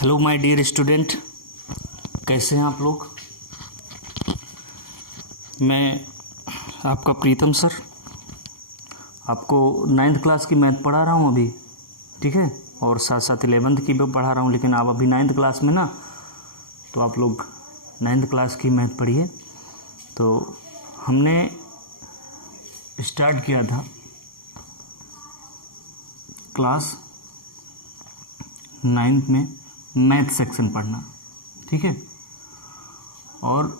Hello my dear student, कैसे हैं आप लोग। मैं आपका प्रीतम सर आपको 9th क्लास की मैथ पढ़ा रहा हूं अभी, ठीक है, और साथ साथ 11th की भी पढ़ा रहा हूं। लेकिन आप अभी 9th क्लास में ना, तो आप लोग 9th क्लास की मैथ पढ़िए। तो हमने स्टार्ट किया था क्लास 9th में मैथ सेक्शन पढ़ना, ठीक है। और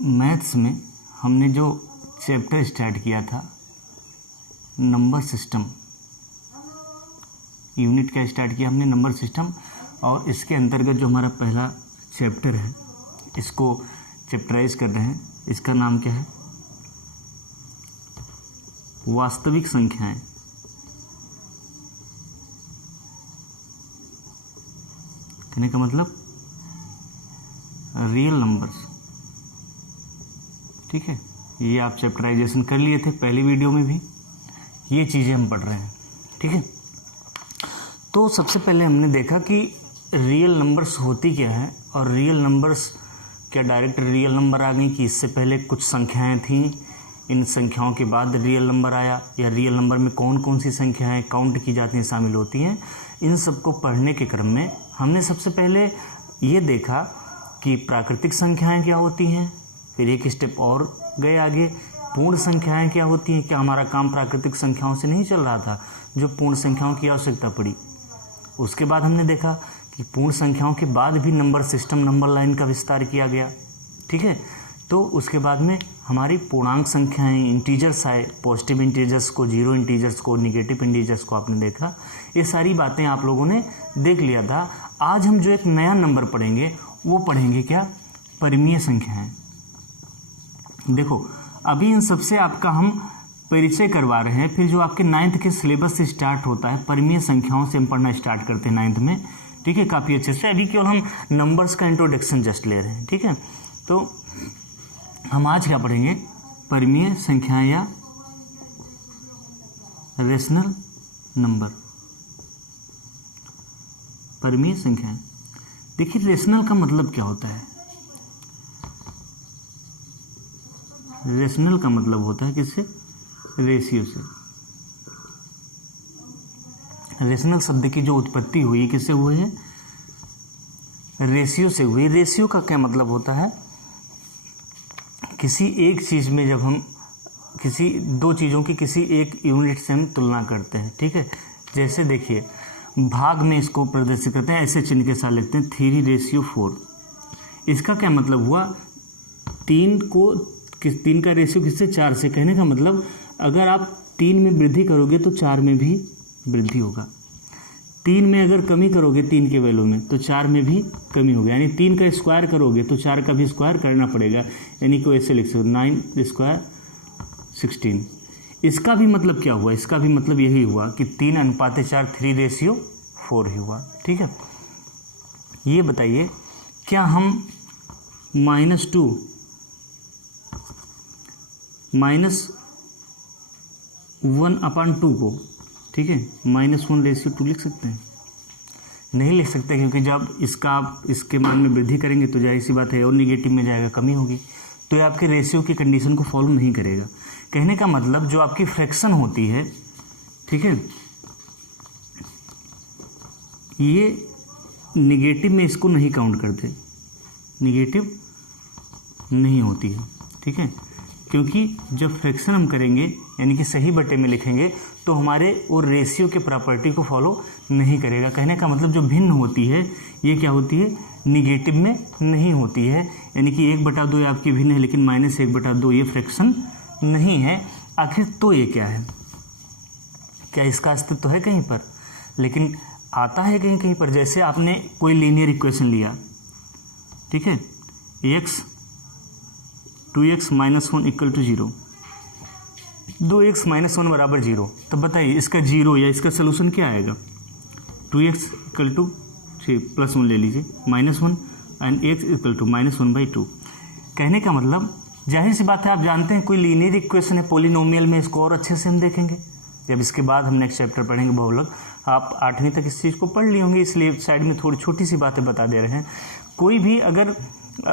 मैथ्स में हमने जो चैप्टर स्टार्ट किया था नंबर सिस्टम, यूनिट का स्टार्ट किया हमने नंबर सिस्टम। और इसके अंतर्गत जो हमारा पहला चैप्टर है, इसको चैप्टराइज कर रहे हैं। इसका नाम क्या है? वास्तविक संख्याएं। कहने का मतलब रियल नंबर्स, ठीक है। ये आप चैप्टराइजेशन कर लिए थे पहली वीडियो में भी, ये चीज़ें हम पढ़ रहे हैं, ठीक है। तो सबसे पहले हमने देखा कि रियल नंबर्स होती क्या है, और रियल नंबर्स क्या डायरेक्ट रियल नंबर आ गई कि इससे पहले कुछ संख्याएं थीं, इन संख्याओं के बाद रियल नंबर आया, या रियल नंबर में कौन कौन सी संख्याएं काउंट की जाती हैं, शामिल होती हैं। इन सबको पढ़ने के क्रम में हमने सबसे पहले ये देखा कि प्राकृतिक संख्याएं क्या होती हैं, फिर एक स्टेप और गए आगे, पूर्ण संख्याएं क्या होती हैं। क्या हमारा काम प्राकृतिक संख्याओं से नहीं चल रहा था, जो पूर्ण संख्याओं की आवश्यकता पड़ी। उसके बाद हमने देखा कि पूर्ण संख्याओं के बाद भी नंबर सिस्टम, नंबर लाइन का विस्तार किया गया, ठीक है। तो उसके बाद में हमारी पूर्णांक संख्याएं, इंटीजर्स आए, पॉजिटिव इंटीजर्स को, जीरो इंटीजर्स को, निगेटिव इंटीजर्स को आपने देखा। ये सारी बातें आप लोगों ने देख लिया था। आज हम जो एक नया नंबर पढ़ेंगे वो पढ़ेंगे क्या? परिमेय संख्याएं। देखो, अभी इन सबसे आपका हम परिचय करवा रहे हैं, फिर जो आपके 9th के सिलेबस से स्टार्ट होता है, परिमेय संख्याओं से हम पढ़ना स्टार्ट करते हैं 9th में, ठीक है, काफ़ी अच्छे से। अभी केवल हम नंबर्स का इंट्रोडक्शन जस्ट ले रहे हैं, ठीक है। तो हम आज क्या पढ़ेंगे? परिमेय संख्याएं या रेशनल नंबर। परिमेय संख्याएं, देखिए रेशनल का मतलब क्या होता है? रेशनल का मतलब होता है किससे? रेशियो से। रेशनल शब्द की जो उत्पत्ति हुई किससे हुई है? रेशियो से हुई। रेशियो का क्या मतलब होता है? किसी एक चीज़ में जब हम किसी दो चीज़ों की किसी एक यूनिट से हम तुलना करते हैं, ठीक है। जैसे देखिए, भाग में इसको प्रदर्शित करते हैं, ऐसे चिन्ह के साथ लिखते हैं 3:4। इसका क्या मतलब हुआ? 3 का रेशियो किससे? 4 से। कहने का मतलब अगर आप 3 में वृद्धि करोगे तो 4 में भी वृद्धि होगा। 3 में अगर कमी करोगे 3 के वैल्यू में, तो 4 में भी कमी होगी। यानी 3 का स्क्वायर करोगे तो 4 का भी स्क्वायर करना पड़ेगा। यानी कि ऐसे लिख सकते 9² 16। इसका भी मतलब क्या हुआ? इसका भी मतलब यही हुआ कि 3:4 3:4 ही हुआ, ठीक है। ये बताइए, क्या हम -2 -1/2 को, ठीक है, -1/2 लिख सकते हैं? नहीं लिख सकते, क्योंकि जब इसका आप इसके मान में वृद्धि करेंगे तो जाहिर सी बात है और निगेटिव में जाएगा, कमी होगी, तो ये आपके रेशियो की कंडीशन को फॉलो नहीं करेगा। कहने का मतलब जो आपकी फ्रैक्शन होती है, ठीक है, ये निगेटिव में इसको नहीं काउंट करते, निगेटिव नहीं होती है, ठीक है। क्योंकि जब फ्रैक्शन हम करेंगे यानी कि सही बटे में लिखेंगे तो हमारे और रेशियो के प्रॉपर्टी को फॉलो नहीं करेगा। कहने का मतलब जो भिन्न होती है ये क्या होती है? निगेटिव में नहीं होती है। यानी कि 1/2 ये आपकी भिन्न है, लेकिन -1/2 ये फ्रैक्शन नहीं है। आखिर तो ये क्या है? क्या इसका अस्तित्व है कहीं पर? लेकिन आता है कहीं कहीं पर। जैसे आपने कोई लीनियर इक्वेशन लिया, ठीक है, 2x - 1 = 0, 2x - 1 = 0। तब बताइए इसका जीरो या इसका सोल्यूशन क्या आएगा? 2x = 1 ले लीजिए, -1 एंड x = -1/2। कहने का मतलब जाहिर सी बात है, आप जानते हैं कोई लीनियर इक्वेशन है, पोलिनोमियल में इसको और अच्छे से हम देखेंगे, जब इसके बाद हम नेक्स्ट चैप्टर पढ़ेंगे बहुलक, आप 8वीं तक इस चीज़ को पढ़ लिए होंगे, इसलिए साइड में थोड़ी छोटी सी बातें बता दे रहे हैं। कोई भी अगर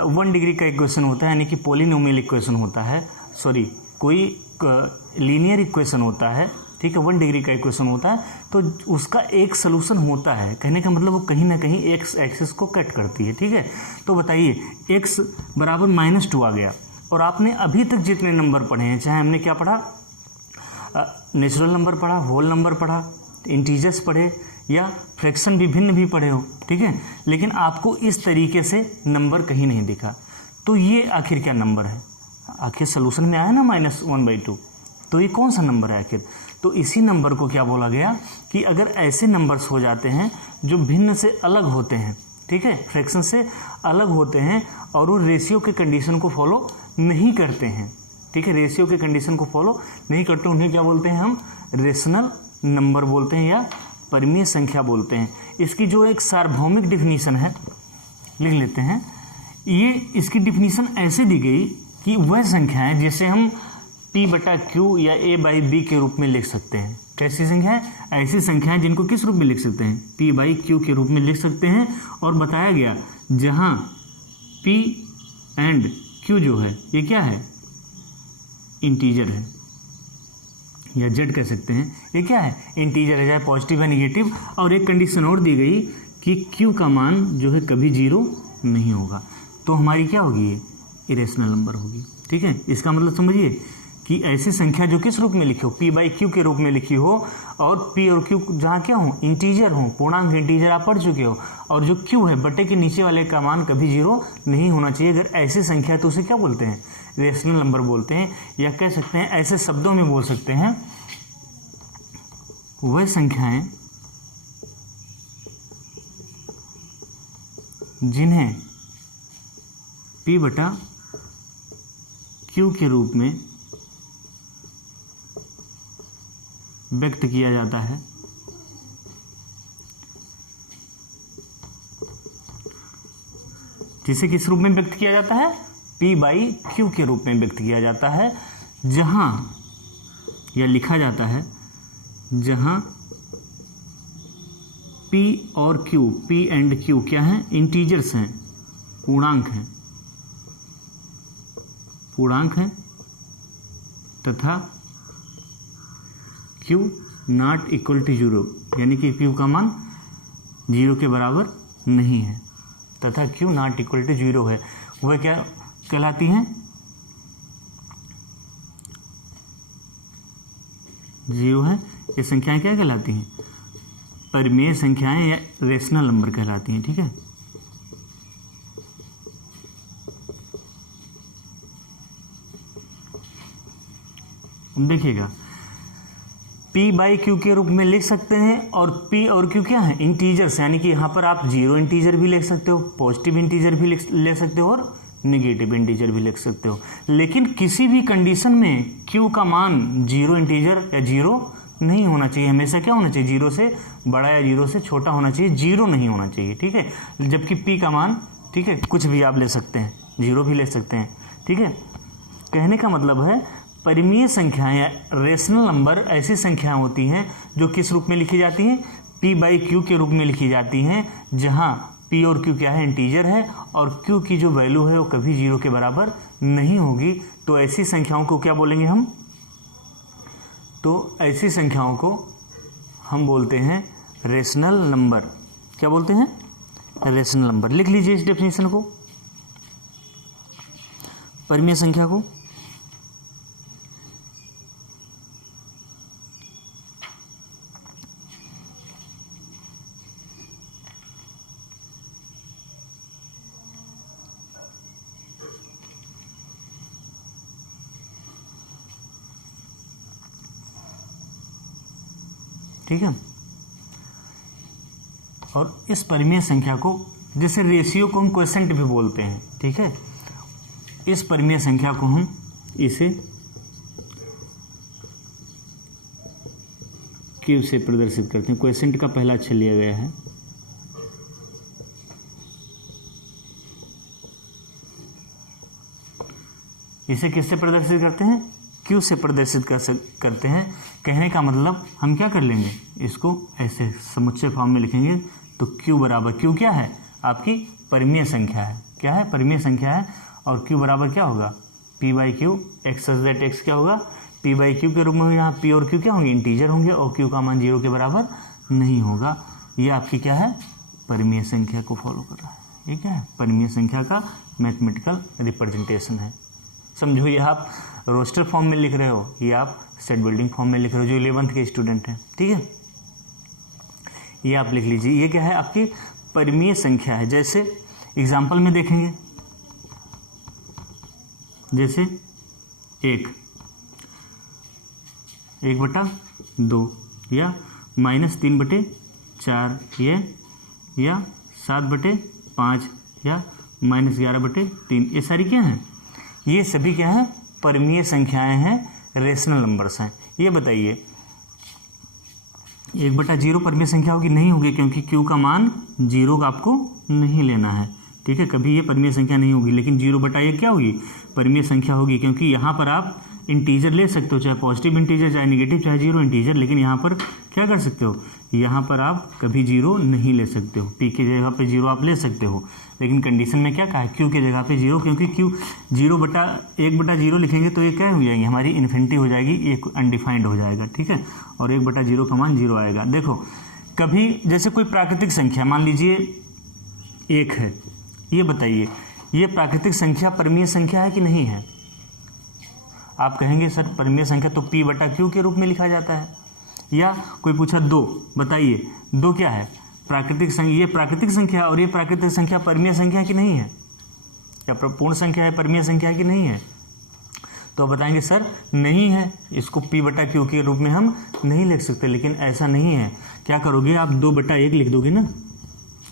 1 डिग्री का इक्वेशन होता है, यानी कि पॉलिनोमियल इक्वेशन होता है, कोई लीनियर इक्वेशन होता है, ठीक है, 1 डिग्री का इक्वेशन होता है, तो उसका एक सलूशन होता है। कहने का मतलब वो कहीं ना कहीं एक्स एक्सिस को कट करती है, ठीक है। तो बताइए x बराबर -2 आ गया, और आपने अभी तक जितने नंबर पढ़े हैं, चाहे हमने क्या पढ़ा, नेचुरल नंबर पढ़ा, होल नंबर पढ़ा, इंटीजर्स पढ़े या फ्रैक्शन विभिन्न भी पढ़े हो, ठीक है, लेकिन आपको इस तरीके से नंबर कहीं नहीं दिखा। तो ये आखिर क्या नंबर है? आखिर सलूशन में आया ना -1/2, तो ये कौन सा नंबर है आखिर? तो इसी नंबर को क्या बोला गया कि अगर ऐसे नंबर्स हो जाते हैं जो भिन्न से अलग होते हैं, ठीक है, फ्रैक्शन से अलग होते हैं और वो रेशियो के कंडीशन को फॉलो नहीं करते हैं, ठीक है, रेशियो के कंडीशन को फॉलो नहीं करते, उन्हें क्या बोलते हैं हम? रेशनल नंबर बोलते हैं या परिमेय संख्या बोलते हैं। इसकी जो एक सार्वभौमिक डिफिनीशन है, लिख लेते हैं। ये इसकी डिफिनीशन ऐसे दी गई कि वह संख्याएं जिसे हम P/Q या A/B के रूप में लिख सकते हैं। कैसी संख्या है? ऐसी संख्याएं जिनको किस रूप में लिख सकते हैं? P/Q के रूप में लिख सकते हैं। और बताया गया जहां P एंड Q जो है ये क्या है? इंटीजर है, या जेड कह सकते हैं। ये क्या है? इंटीजर है, चाहे पॉजिटिव है निगेटिव। और एक कंडीशन और दी गई कि Q का मान जो है कभी 0 नहीं होगा। तो हमारी क्या होगी? ये इरेशनल नंबर होगी, ठीक है। इसका मतलब समझिए कि ऐसी संख्या जो किस रूप में लिखी हो? P/Q के रूप में लिखी हो, और P और Q जहाँ क्या हो? इंटीजर हो, पूर्णांक इंटीजर आप पढ़ चुके हो। और जो Q है बटे के नीचे वाले का मान कभी 0 नहीं होना चाहिए। अगर ऐसी संख्या है तो उसे क्या बोलते हैं? रेशनल नंबर बोलते हैं। या कह सकते हैं, ऐसे शब्दों में बोल सकते हैं, वह संख्याएं जिन्हें P/Q के रूप में व्यक्त किया जाता है, जिसे किस रूप में व्यक्त किया जाता है? P/Q के रूप में व्यक्त किया जाता है, जहां यह लिखा जाता है जहां P और Q, P एंड Q क्या हैं? इंटीजर्स हैं, पूर्णांक हैं तथा Q नॉट इक्वल टू 0, यानी कि Q का मान 0 के बराबर नहीं है तथा Q नॉट इक्वल टू 0 है। वह क्या कहलाती हैं? 0 है। ये संख्याएं क्या कहलाती हैं? परिमेय संख्याएं या रेशनल नंबर कहलाती हैं, ठीक है। देखिएगा, P/Q के रूप में लिख सकते हैं, और P और Q क्या है? इंटीजर्स, यानी कि यहाँ पर आप 0 इंटीजर भी लिख सकते हो, पॉजिटिव इंटीजर भी ले सकते हो, और नेगेटिव इंटीजर भी लिख सकते हो। लेकिन किसी भी कंडीशन में Q का मान 0 इंटीजर या 0 नहीं होना चाहिए। हमेशा क्या होना चाहिए? 0 से बड़ा या 0 से छोटा होना चाहिए, 0 नहीं होना चाहिए, ठीक है। जबकि P का मान, ठीक है, कुछ भी आप ले सकते हैं, 0 भी ले सकते हैं, ठीक है। कहने का मतलब है परिमेय संख्याएं या रेशनल नंबर ऐसी संख्याएं होती हैं जो किस रूप में लिखी जाती हैं? P/Q के रूप में लिखी जाती हैं, जहां P और Q क्या है? इंटीजर है, और Q की जो वैल्यू है वो कभी 0 के बराबर नहीं होगी। तो ऐसी संख्याओं को क्या बोलेंगे हम? तो ऐसी संख्याओं को हम बोलते हैं रेशनल नंबर। क्या बोलते हैं? Rational number. लिख लीजिए इस डेफिनेशन को, परिमेय संख्या को। ठीक है। और इस परिमेय संख्या को, जैसे रेशियो को हम क्वोशेंट भी बोलते हैं, ठीक है। इस परिमेय संख्या को हम इसे Q से प्रदर्शित करते हैं। क्वोशेंट का पहला अक्षर लिया गया है, इसे किससे प्रदर्शित करते हैं? Q से प्रदर्शित करते हैं। कहने का मतलब हम क्या कर लेंगे, इसको ऐसे समुच्चय फॉर्म में लिखेंगे। तो q बराबर, q क्या है, आपकी परिमेय संख्या है। क्या है, परिमेय संख्या है। और q बराबर क्या होगा, p by Q. X such that x क्या होगा, p बाई क्यू के रूप में। यहाँ p और q क्या होंगे, इंटीजर होंगे, और q का मान 0 के बराबर नहीं होगा। ये आपकी क्या है, परिमेय संख्या को फॉलो कर रहा है। ये क्या है, परिमेय संख्या का मैथमेटिकल रिप्रेजेंटेशन है। समझो, ये आप रोस्टर फॉर्म में लिख रहे हो, ये आप सेट बिल्डिंग फॉर्म में लिख रहे हो, जो 11th के स्टूडेंट हैं। ठीक है, ये आप लिख लीजिए। ये क्या है, आपकी परिमेय संख्या है। जैसे एग्जाम्पल में देखेंगे, जैसे 1/2 या -3/4 या 7/5 या -11/3, ये सारी क्या हैं, ये सभी क्या है, परिमेय संख्याएं हैं, रेशनल नंबर्स हैं। ये बताइए 1/0 परिमेय संख्या होगी, नहीं होगी, क्योंकि q का मान 0 आपको नहीं लेना है। ठीक है, कभी ये परिमेय संख्या नहीं होगी। लेकिन 0/1 क्या होगी, परिमेय संख्या होगी, क्योंकि यहाँ पर आप इंटीजर ले सकते हो, चाहे पॉजिटिव इंटीजर, चाहे नेगेटिव, चाहे 0 इंटीजर। लेकिन यहाँ पर क्या कर सकते हो, यहाँ पर आप कभी 0 नहीं ले सकते हो। p की जगह पे 0 आप ले सकते हो, लेकिन कंडीशन में क्या कहा है, q की जगह पे 0, क्योंकि q 1/0 लिखेंगे तो ये क्या हो जाएगी, हमारी इन्फिनिटी हो जाएगी, ये अनडिफाइंड हो जाएगा। ठीक है, और 1/0 का मान 0 आएगा। देखो, कभी जैसे कोई प्राकृतिक संख्या मान लीजिए 1 है, ये बताइए ये प्राकृतिक संख्या परिमेय संख्या है कि नहीं है। आप कहेंगे सर परिमेय संख्या तो p/q के रूप में लिखा जाता है। या कोई पूछा 2, बताइए 2 क्या है, प्राकृतिक संख्या। ये प्राकृतिक संख्या और ये प्राकृतिक संख्या परिमेय संख्या की नहीं है, या पूर्ण संख्या है, परिमेय संख्या की नहीं है। तो बताएंगे सर नहीं है, इसको p/q के रूप में हम नहीं लिख सकते। लेकिन ऐसा नहीं है, क्या करोगे आप 2/1 लिख दोगे ना,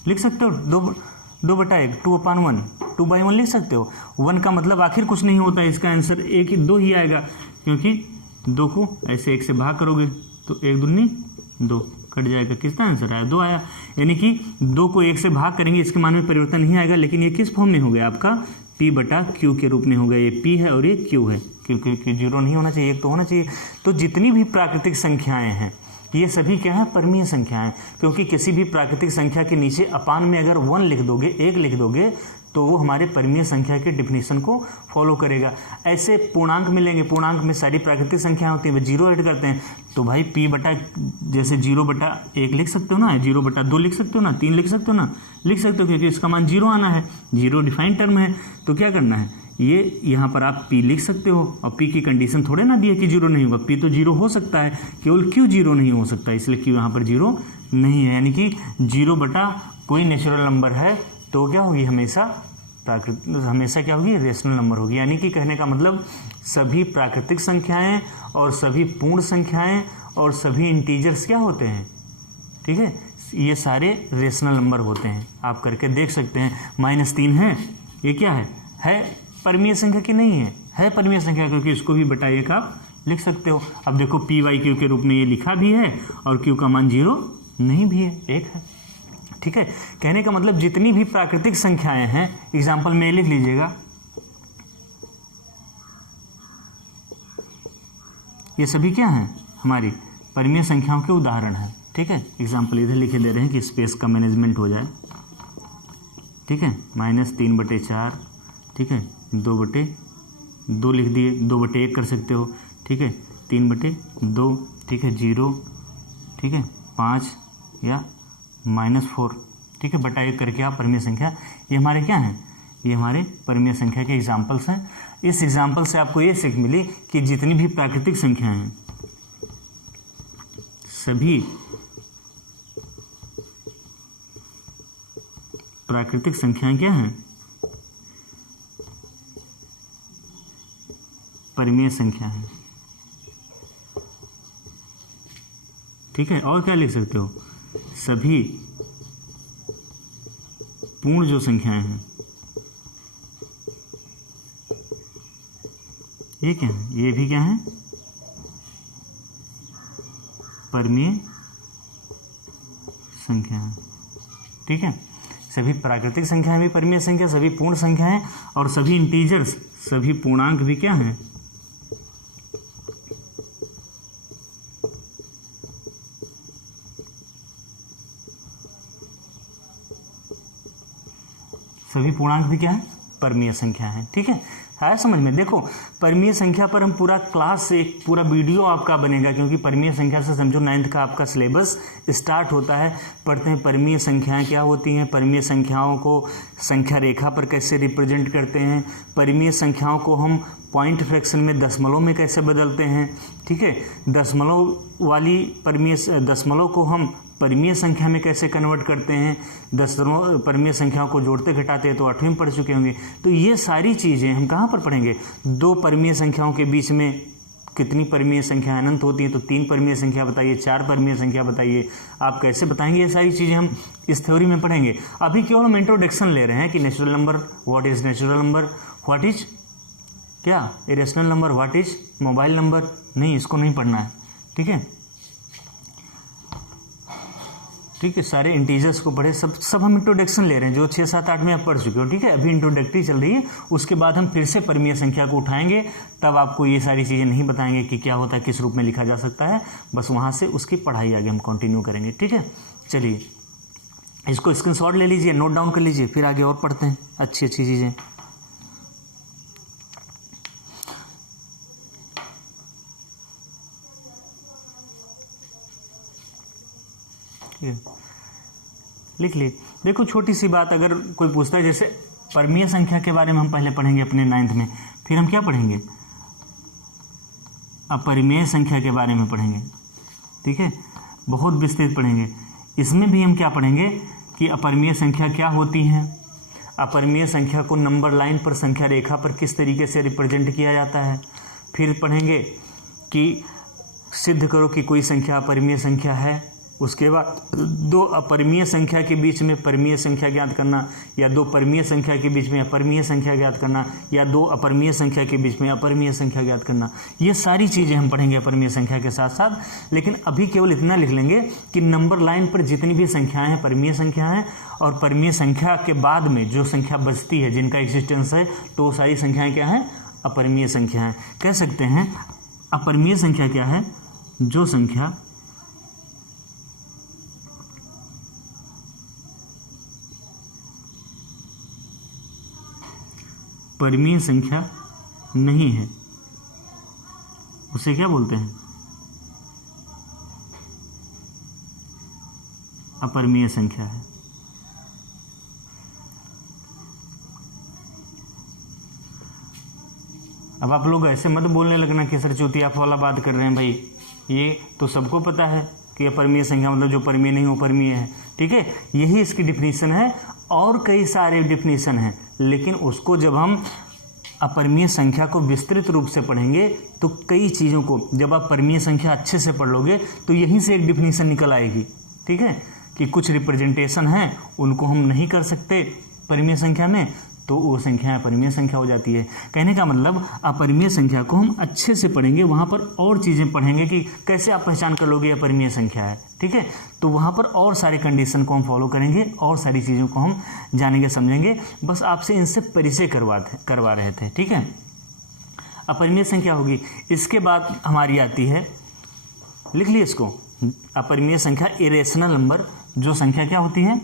लिख सकते हो। 2/1 2/1 2/1 लिख सकते हो। 1 का मतलब आखिर कुछ नहीं होता है, इसका आंसर 2 ही आएगा, क्योंकि 2 को ऐसे 1 से भाग करोगे तो 1 दूनी 2 कट जाएगा। किसका आंसर आया, 2 आया। यानी कि 2 को 1 से भाग करेंगे, इसके मान में परिवर्तन नहीं आएगा। लेकिन ये किस फॉर्म में हो गया, आपका p/q के रूप में हो गया। ये p है और ये q है, क्योंकि 0 नहीं होना चाहिए, 1 तो होना चाहिए। तो जितनी भी प्राकृतिक संख्याएं हैं ये सभी क्या है, परिमेय संख्याएं। क्योंकि किसी भी प्राकृतिक संख्या के नीचे अपान में अगर 1 लिख दोगे, 1 लिख दोगे, तो वो हमारे परिमेय संख्या के डिफिनीशन को फॉलो करेगा। ऐसे पूर्णांक मिलेंगे, पूर्णांक में सारी प्राकृतिक संख्याएं होती हैं, वे 0 ऐड करते हैं। तो भाई जैसे 0/1 लिख सकते हो ना, 0/2 लिख सकते हो ना, 3 लिख सकते हो ना, लिख सकते हो, क्योंकि इसका मान 0 आना है। 0 डिफाइंड टर्म है, तो क्या करना है, ये यहाँ पर आप p लिख सकते हो। और p की कंडीशन थोड़े ना दी है कि 0 नहीं होगा, p तो 0 हो सकता है, केवल q 0 नहीं हो सकता, इसलिए q यहाँ पर 0 नहीं है। यानी कि 0/ कोई नेचुरल नंबर है तो क्या होगी, हमेशा क्या होगी, रेशनल नंबर होगी। यानी कि कहने का मतलब सभी प्राकृतिक संख्याएं और सभी पूर्ण संख्याएं और सभी इंटीजर्स क्या होते हैं, ठीक है, ये सारे रेशनल नंबर होते हैं। आप करके देख सकते हैं। -3 है, ये क्या है परिमेय संख्या की नहीं है, है परिमेय संख्या, क्योंकि इसको भी बटा 1 आप लिख सकते हो। अब देखो p/q के रूप में ये लिखा भी है और q का मान 0 नहीं भी है, 1 है। ठीक है, कहने का मतलब जितनी भी प्राकृतिक संख्याएं हैं, एग्जाम्पल में लिख लीजिएगा, ये सभी क्या हैं, हमारी परिमेय संख्याओं के उदाहरण हैं। ठीक है, एग्जाम्पल इधर लिखे दे रहे हैं कि स्पेस का मैनेजमेंट हो जाए। ठीक है, -3/4, ठीक है, 2/2 लिख दिए, 2/1 कर सकते हो। ठीक है, 3/2, ठीक है, 0, ठीक है, 5 या -4, ठीक है, बटा 1 करके आप परिमेय संख्या, ये हमारे क्या हैं, ये हमारे परिमेय संख्या के एग्जाम्पल्स हैं। इस एग्जाम्पल से आपको ये सीख मिली कि जितनी भी प्राकृतिक संख्याएं हैं, सभी प्राकृतिक संख्याएं क्या हैं, परिमेय संख्या है। ठीक है, और क्या लिख सकते हो, सभी पूर्ण जो संख्याएं हैं, ये क्या है, ये भी क्या है, परिमेय संख्या है। ठीक है, सभी प्राकृतिक संख्याएं भी परिमेय संख्या, सभी पूर्ण संख्याएं और सभी इंटीजर्स, सभी पूर्णांक भी क्या हैं, सभी पूर्णांक भी क्या है, परमीय संख्या है। ठीक है, आया समझ में। देखो परमीय संख्या पर हम पूरा क्लास एक पूरा वीडियो आपका बनेगा, क्योंकि परमीय संख्या से समझो 9th का आपका सिलेबस स्टार्ट होता है। पढ़ते हैं परमीय संख्याएं क्या होती हैं, परमीय संख्याओं को संख्या रेखा पर कैसे रिप्रेजेंट करते हैं, परमीय संख्याओं को हम पॉइंट फ्रैक्शन में दशमलव में कैसे बदलते हैं। ठीक है, दशमलव को हम परमीय संख्या में कैसे कन्वर्ट करते हैं, दशमलव परमीय संख्याओं को जोड़ते घटाते हैं, तो 8वीं में पढ़ चुके होंगे। तो ये सारी चीज़ें हम कहाँ पर पढ़ेंगे, दो परमीय संख्याओं के बीच में कितनी परमीय संख्या अनंत होती है, तो 3 परमीय संख्या बताइए, 4 परमीय संख्या बताइए, आप कैसे बताएंगे, ये सारी चीज़ें हम इस थ्योरी में पढ़ेंगे। अभी केवल हम इंट्रोडक्शन ले रहे हैं कि natural number, what is natural number, what is क्या irrational number, what is mobile number, नहीं इसको नहीं पढ़ना है। ठीक है, ठीक है, सारे इंटीजर्स को पढ़े, सब हम इंट्रोडक्शन ले रहे हैं, जो 6, 7, 8 में आप पढ़ चुके हो। ठीक है, अभी इंट्रोडक्टरी चल रही है, उसके बाद हम फिर से परमीय संख्या को उठाएंगे, तब आपको ये सारी चीज़ें नहीं बताएंगे कि क्या होता है, किस रूप में लिखा जा सकता है, बस वहाँ से उसकी पढ़ाई आगे हम कंटिन्यू करेंगे। ठीक है, चलिए इसको स्क्रीनशॉट ले लीजिए, नोट डाउन कर लीजिए, फिर आगे और पढ़ते हैं अच्छी अच्छी चीज़ें। लिख ली। देखो छोटी सी बात, अगर कोई पूछता है, जैसे परमीय संख्या के बारे में हम पहले पढ़ेंगे अपने 9th में, फिर हम क्या पढ़ेंगे, अपरिमेय संख्या के बारे में पढ़ेंगे। ठीक है, बहुत विस्तृत पढ़ेंगे। इसमें भी हम क्या पढ़ेंगे कि अपरिमेय संख्या क्या होती है, अपरिमेय संख्या को नंबर लाइन पर, संख्या रेखा पर किस तरीके से रिप्रेजेंट किया जाता है। फिर पढ़ेंगे कि सिद्ध करो कि कोई संख्या अपरिमेय संख्या है। उसके बाद दो अपरिमेय संख्या के बीच में परमीय संख्या ज्ञात करना, या दो परमीय संख्या के बीच में अपरिमेय संख्या ज्ञात करना, या दो अपरिमेय संख्या के बीच में अपरिमेय संख्या ज्ञात करना। ये सारी चीज़ें हम पढ़ेंगे अपरिमेय संख्या के साथ साथ। लेकिन अभी केवल इतना लिख लेंगे कि नंबर लाइन पर जितनी भी संख्याएं हैं परमीय संख्या हैं, और परमीय संख्या के बाद में जो संख्या बचती है, जिनका एग्जिस्टेंस है, तो वो सारी संख्याएँ क्या हैं, अपरिमेय संख्या हैं। कह सकते हैं अपरिमेय संख्या क्या है, जो संख्या परमीय संख्या नहीं है, उसे क्या बोलते हैं, अपरिमेय संख्या है। अब आप लोग ऐसे मत बोलने लगना कि सर चौथिया वाला बात कर रहे हैं। भाई ये तो सबको पता है कि अपरिमेय संख्या मतलब जो परमीय नहीं वो परमीय है। ठीक है, यही इसकी डिफिनीशन है, और कई सारे डिफिनीशन हैं, लेकिन उसको जब हम अपरिमेय संख्या को विस्तृत रूप से पढ़ेंगे तो कई चीज़ों को, जब आप परमीय संख्या अच्छे से पढ़ लोगे तो यहीं से एक डिफिनीशन निकल आएगी। ठीक है, कि कुछ रिप्रेजेंटेशन हैं उनको हम नहीं कर सकते परमीय संख्या में, तो वो संख्या अपरिमेय संख्या हो जाती है। कहने का मतलब अपरिमेय संख्या को हम अच्छे से पढ़ेंगे, वहाँ पर और चीज़ें पढ़ेंगे कि कैसे आप पहचान कर लोगे अपरिमेय संख्या है। ठीक है, तो वहाँ पर और सारे कंडीशन को हम फॉलो करेंगे, और सारी चीज़ों को हम जानेंगे समझेंगे। बस आपसे इनसे परिचय करवा रहे थे। ठीक है, अपरिमेय संख्या होगी। इसके बाद हमारी आती है, लिख लिए इसको, अपरिमेय संख्या इरेशनल नंबर, जो संख्या क्या होती है,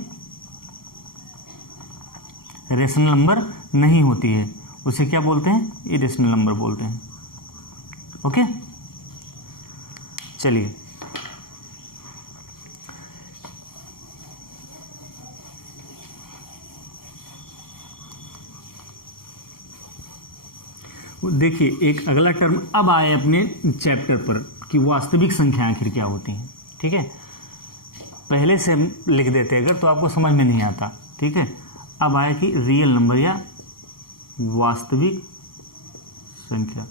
रेशनल नंबर नहीं होती है, उसे क्या बोलते हैं, इरेशनल नंबर बोलते हैं। ओके, चलिए देखिए, एक अगला टर्म अब आए अपने चैप्टर पर कि वास्तविक संख्या आखिर क्या होती हैं। ठीक है, पहले से हम लिख देते अगर तो आपको समझ में नहीं आता। ठीक है, अब आया कि रियल नंबर या वास्तविक संख्या।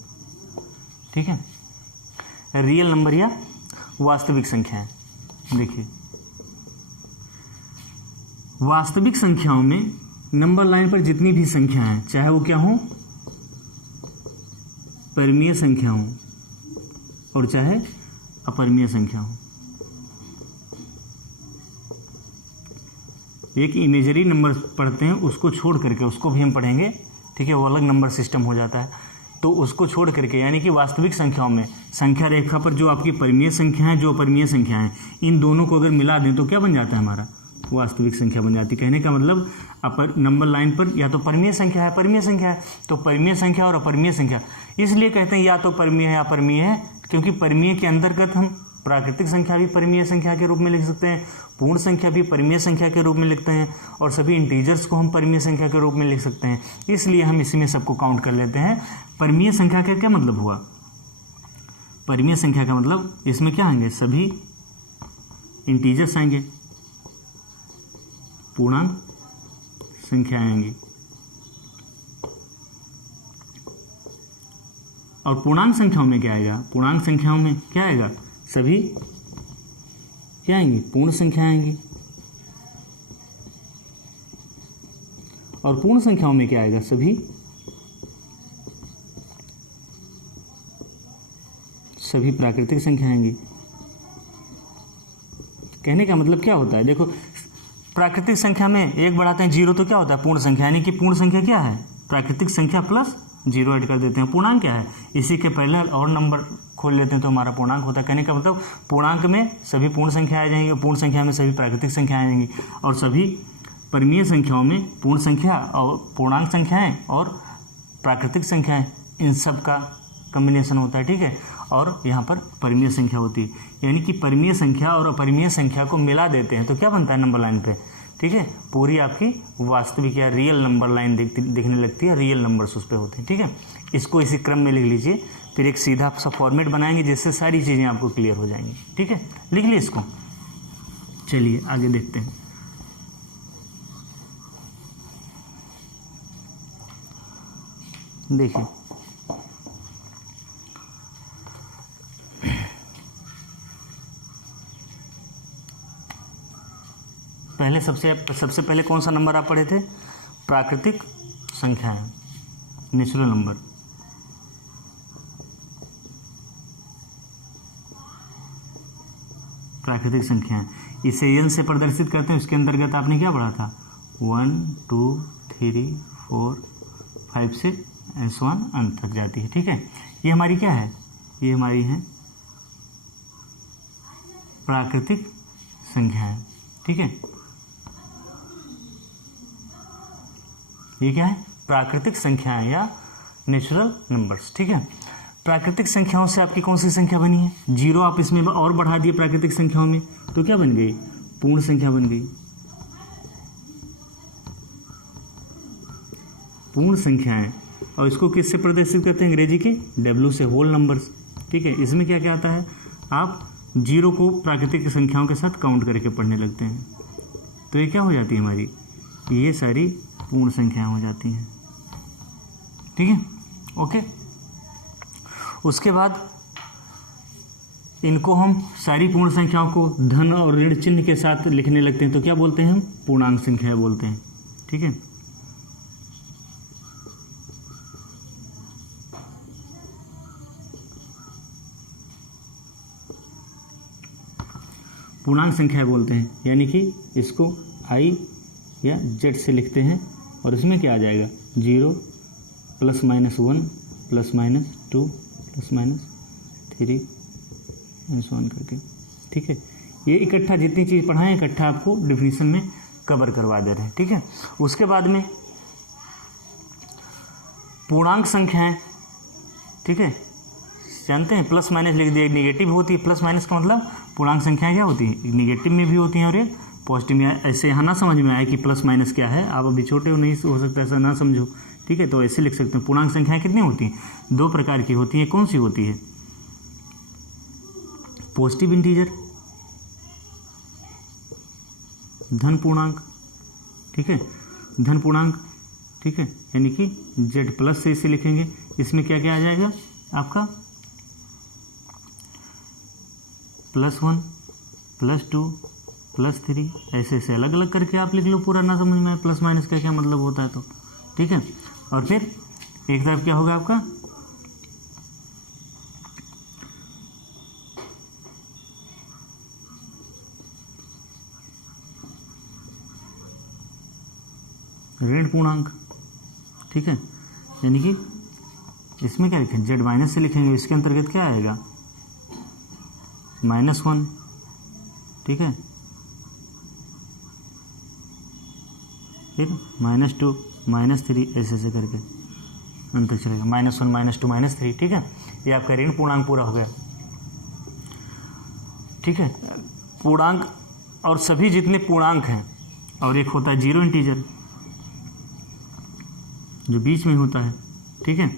ठीक है, रियल नंबर या वास्तविक संख्या है। देखिए, वास्तविक संख्याओं में नंबर लाइन पर जितनी भी संख्या हैं, चाहे वो क्या हो, परमीय संख्या हो और चाहे अपरिमेय संख्या हो, एक इमेजरी नंबर पढ़ते हैं उसको छोड़ करके, उसको भी हम पढ़ेंगे। ठीक है, वो अलग नंबर सिस्टम हो जाता है, तो उसको छोड़ करके, यानी कि वास्तविक संख्याओं में संख्या रेखा पर जो आपकी परमीय संख्या है, जो अपरिमेय संख्या है, इन दोनों को अगर मिला दें तो क्या बन जाता है हमारा वास्तविक संख्या बन जाती है। कहने का मतलब अपर नंबर लाइन पर या तो परिमेय संख्या है, तो परिमेय संख्या और अपरिमेय संख्या, इसलिए कहते हैं या तो परिमेय है या अपरिमेय है, क्योंकि परिमेय के अंतर्गत हम प्राकृतिक संख्या भी परिमेय संख्या के रूप में लिख सकते हैं, पूर्ण संख्या भी परिमेय संख्या के रूप में लिखते हैं, और सभी इंटीजर्स को हम परिमेय संख्या के रूप में लिख सकते हैं। इसलिए हम इसी में सबको काउंट कर लेते हैं। परिमेय संख्या का क्या मतलब हुआ? परिमेय संख्या का मतलब इसमें क्या आएंगे? सभी इंटीजर्स आएंगे, पूर्णांक संख्या आएंगी, और पूर्णांक संख्याओं में क्या आएगा? पूर्णांक संख्याओं में क्या आएगा? सभी क्या आएंगी? पूर्ण संख्या आएंगी। और पूर्ण संख्याओं में क्या आएगा? सभी प्राकृतिक संख्या आएंगी। कहने का मतलब क्या होता है? देखो, प्राकृतिक संख्या में एक बढ़ाते हैं 0 तो क्या होता है? पूर्ण संख्या, यानी कि पूर्ण संख्या क्या है? प्राकृतिक संख्या प्लस 0 ऐड कर देते हैं। पूर्णांक क्या है? इसी के पहले और नंबर खोल लेते हैं तो हमारा पूर्णांक होता है। कहने का मतलब पूर्णांक में सभी पूर्ण संख्या आ जाएंगी, पूर्ण संख्या में सभी प्राकृतिक संख्या आ जाएंगी, और सभी परिमेय संख्याओं में पूर्ण संख्या और पूर्णांक संख्याएं और प्राकृतिक संख्याएं, इन सब का कम्बिनेशन होता है। ठीक है, और यहाँ पर परिमेय संख्या होती है, यानी कि परिमेय संख्या और अपरिमेय संख्या को मिला देते हैं तो क्या बनता है? नंबर लाइन पे। ठीक है, पूरी आपकी वास्तविक या रियल नंबर लाइन दिखने लगती है, रियल नंबर्स उस पर होते हैं। ठीक है, इसको इसी क्रम में लिख लीजिए, फिर एक सीधा सा फॉर्मेट बनाएंगे जिससे सारी चीज़ें आपको क्लियर हो जाएंगी। ठीक है, लिख लीजिए इसको। चलिए आगे देखते हैं। देखिए, पहले सबसे पहले कौन सा नंबर आप पढ़े थे? प्राकृतिक संख्याएं, नेचुरल नंबर। प्राकृतिक संख्याएं इसे n से प्रदर्शित करते हैं। उसके अंतर्गत आपने क्या पढ़ा था? 1 2 3 4 5 से S1 अंत तक जाती है। ठीक है, ये हमारी क्या है? ये हमारी है प्राकृतिक संख्याएं। ठीक है, ये क्या है? प्राकृतिक संख्याएं या नेचुरल नंबर्स। ठीक है, प्राकृतिक संख्याओं से आपकी कौन सी संख्या बनी है? 0 आप इसमें और बढ़ा दिए प्राकृतिक संख्याओं में तो क्या बन गई? पूर्ण संख्या बन गई। पूर्ण संख्याएं, और इसको किससे प्रदर्शित करते हैं? अंग्रेजी के W से, होल नंबर्स। ठीक है, इसमें क्या क्या आता है? आप 0 को प्राकृतिक संख्याओं के साथ काउंट करके पढ़ने लगते हैं तो ये क्या हो जाती है हमारी? ये सारी पूर्ण संख्याएं हो जाती हैं। ठीक है, ओके। उसके बाद इनको हम सारी पूर्ण संख्याओं को धन और ऋण चिन्ह के साथ लिखने लगते हैं तो क्या बोलते हैं? हम पूर्णांक संख्या बोलते हैं। ठीक है, पूर्णांक संख्या बोलते हैं, यानी कि इसको I या Z से लिखते हैं और इसमें क्या आ जाएगा? 0 ±1 ±2 ±3 1 करके। ठीक है, ये इकट्ठा जितनी चीज़ पढ़ाएं इकट्ठा आपको डिफिनीशन में कवर करवा दे रहे हैं। ठीक है, उसके बाद में पूर्णांक संख्याएं। ठीक है, जानते हैं प्लस माइनस लिख दिया, नेगेटिव होती है। प्लस माइनस का मतलब पूर्णांक संख्याएं क्या होती हैं? नेगेटिव में भी होती हैं और ये पॉजिटिव में। ऐसे यहाँ ना समझ में आए कि प्लस माइनस क्या है, आप अभी छोटे हो, नहीं हो सकता ऐसा ना समझो। ठीक है, तो ऐसे लिख सकते हैं। पूर्णांक संख्याएं कितनी होती हैं? 2 प्रकार की होती हैं। कौन सी होती है? पॉजिटिव इंटीजर, धन पूर्णांक। ठीक है, धन पूर्णांक। ठीक है, यानी कि Z प्लस से इसे लिखेंगे। इसमें क्या क्या आ जाएगा आपका? +1 +2 +3, ऐसे ऐसे अलग अलग करके आप लिख लो। पूरा ना समझ में आए प्लस माइनस का क्या मतलब होता है तो। ठीक है, और फिर एक तरफ क्या होगा आपका? ऋण पूर्णांक। ठीक है, यानी कि इसमें क्या लिखें? Z माइनस से लिखेंगे। इसके अंतर्गत क्या आएगा? -1। ठीक है, फिर -2 -3 ऐसे ऐसे करके अंत तक चलेगा, -1 -2 -3। ठीक है, ये आपका ऋण पूर्णांक पूरा हो गया। ठीक है, पूर्णांक और सभी जितने पूर्णांक हैं, और एक होता है जीरो इंटीजर जो बीच में होता है। ठीक है,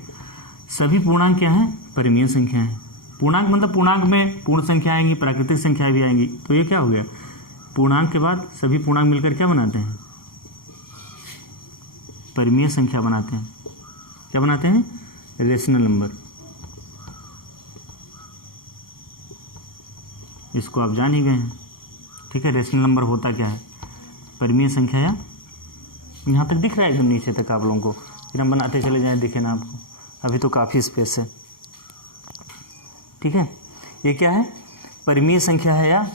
सभी पूर्णांक क्या हैं? परिमेय संख्या है। पूर्णांक मतलब पूर्णांक में पूर्ण संख्या आएंगी, प्राकृतिक संख्या भी आएंगी। तो ये क्या हो गया? पूर्णांक के बाद सभी पूर्णांक मिलकर क्या बनाते हैं? परिमेय संख्या बनाते हैं। क्या बनाते हैं? Rational number. इसको आप जान ही गए हैं। ठीक है, रेशनल नंबर होता क्या है? परिमेय संख्या। या यहाँ तक दिख रहा है एकदम नीचे तक आप लोगों को? फिर हम बनाते चले जाएं, दिखे ना आपको? अभी तो काफ़ी स्पेस है। ठीक है, ये क्या है? परिमेय संख्या है, या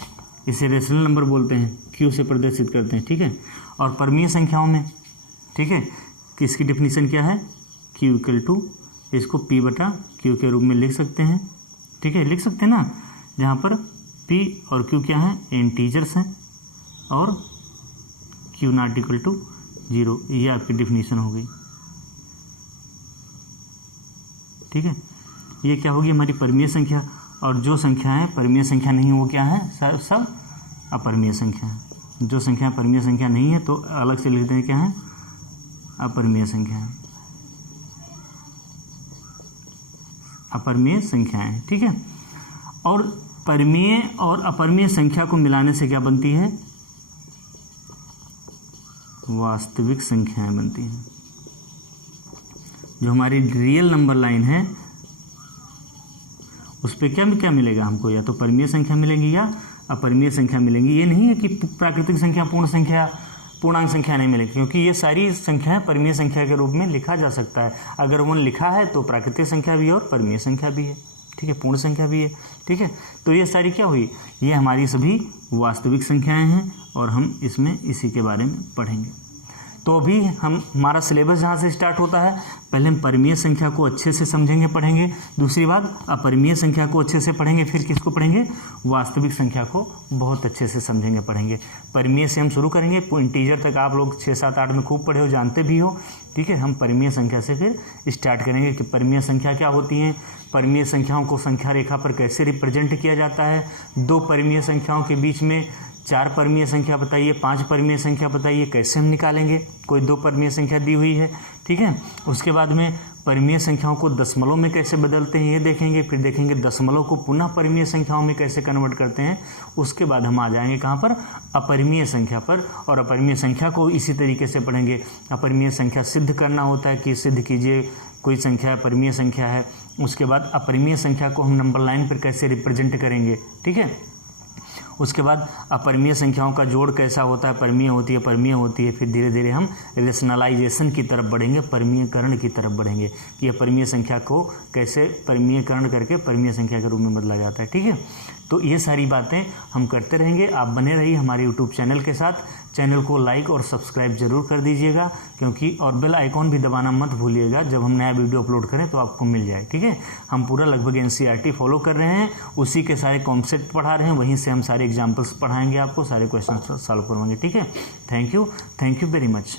इसे रेशनल नंबर बोलते हैं, क्यू से प्रदर्शित करते हैं। ठीक है, और परिमेय संख्याओं में, ठीक है, किसकी डेफिनेशन क्या है? क्यू इक्वल टू, इसको पी बटा क्यू के रूप में लिख सकते हैं। ठीक है, लिख सकते हैं ना, जहाँ पर पी और क्यू क्या है? इंटीजर्स हैं, और क्यू नॉट इक्वल टू 0। ये आपकी डेफिनेशन हो गई। ठीक है, ये क्या होगी? हमारी परिमेय संख्या। और जो संख्या है परिमेय संख्या नहीं, वो क्या है? सब अपरिमेय संख्या है। जो संख्या परिमेय संख्या नहीं है तो अलग से लिखते हैं, क्या है? अपरिमेय संख्या है, अपरिमेय संख्याएं। ठीक है, और परिमेय और अपरिमेय संख्या को मिलाने से क्या बनती है? वास्तविक संख्याएं बनती हैं। जो हमारी रियल नंबर लाइन है उस पर क्या मिलेगा हमको? या तो परिमेय संख्या मिलेंगी या अपरिमेय संख्या मिलेंगी। ये नहीं है कि प्राकृतिक संख्या, पूर्ण संख्या, पूर्णांक संख्या नहीं मिलेगी, क्योंकि ये सारी संख्याएं परिमेय संख्या के रूप में लिखा जा सकता है। अगर 1 लिखा है तो प्राकृतिक संख्या भी है और परिमेय संख्या भी है। ठीक है, पूर्ण संख्या भी है। ठीक है, तो ये सारी क्या हुई? ये हमारी सभी वास्तविक संख्याएं हैं, और हम इसमें इसी के बारे में पढ़ेंगे। तो अभी हमारा सिलेबस जहाँ से स्टार्ट होता है, पहले हम परिमेय संख्या को अच्छे से समझेंगे, पढ़ेंगे। दूसरी बात, अपरिमेय संख्या को अच्छे से पढ़ेंगे। फिर किसको पढ़ेंगे? वास्तविक संख्या को बहुत अच्छे से समझेंगे, पढ़ेंगे। परिमेय से हम शुरू करेंगे, इंटीजर तक आप लोग 6, 7, 8 में खूब पढ़े हो, जानते भी हो। ठीक है, हम परिमेय संख्या से फिर स्टार्ट करेंगे कि परिमेय संख्या क्या होती हैं, परिमेय संख्याओं को संख्या रेखा पर कैसे रिप्रेजेंट किया जाता है, 2 परिमेय संख्याओं के बीच में 4 परिमेय संख्या बताइए, 5 परिमेय संख्या बताइए, कैसे हम निकालेंगे? कोई 2 परिमेय संख्या दी हुई है। ठीक है, उसके बाद में परिमेय संख्याओं को दशमलव में कैसे बदलते हैं ये देखेंगे। फिर देखेंगे दशमलव को पुनः परिमेय संख्याओं में कैसे कन्वर्ट करते हैं। उसके बाद हम आ जाएंगे कहाँ पर? अपरिमेय संख्या पर। और अपरिमेय संख्या को इसी तरीके से पढ़ेंगे। अपरिमेय संख्या सिद्ध करना होता है कि सिद्ध कीजिए कोई संख्या परिमेय संख्या है। उसके बाद अपरिमेय संख्या को हम नंबर लाइन पर कैसे रिप्रेजेंट करेंगे। ठीक है, उसके बाद अपरिमेय संख्याओं का जोड़ कैसा होता है, परिमेय होती है, परिमेय होती है। फिर धीरे धीरे हम रेशनलाइजेशन की तरफ बढ़ेंगे, परिमेयकरण की तरफ बढ़ेंगे कि अपरिमेय संख्या को कैसे परिमेयकरण करके परिमेय संख्या के रूप में बदला जाता है। ठीक है, तो ये सारी बातें हम करते रहेंगे। आप बने रहिए हमारे यूट्यूब चैनल के साथ। चैनल को लाइक और सब्सक्राइब जरूर कर दीजिएगा, क्योंकि और बेल आइकॉन भी दबाना मत भूलिएगा। जब हम नया वीडियो अपलोड करें तो आपको मिल जाए। ठीक है, हम पूरा लगभग NCERT फॉलो कर रहे हैं, उसी के सारे कॉन्सेप्ट पढ़ा रहे हैं, वहीं से हम सारे एग्जाम्पल्स पढ़ाएंगे आपको, सारे क्वेश्चन सॉल्व करवाएंगे। ठीक है, थैंक यू वेरी मच।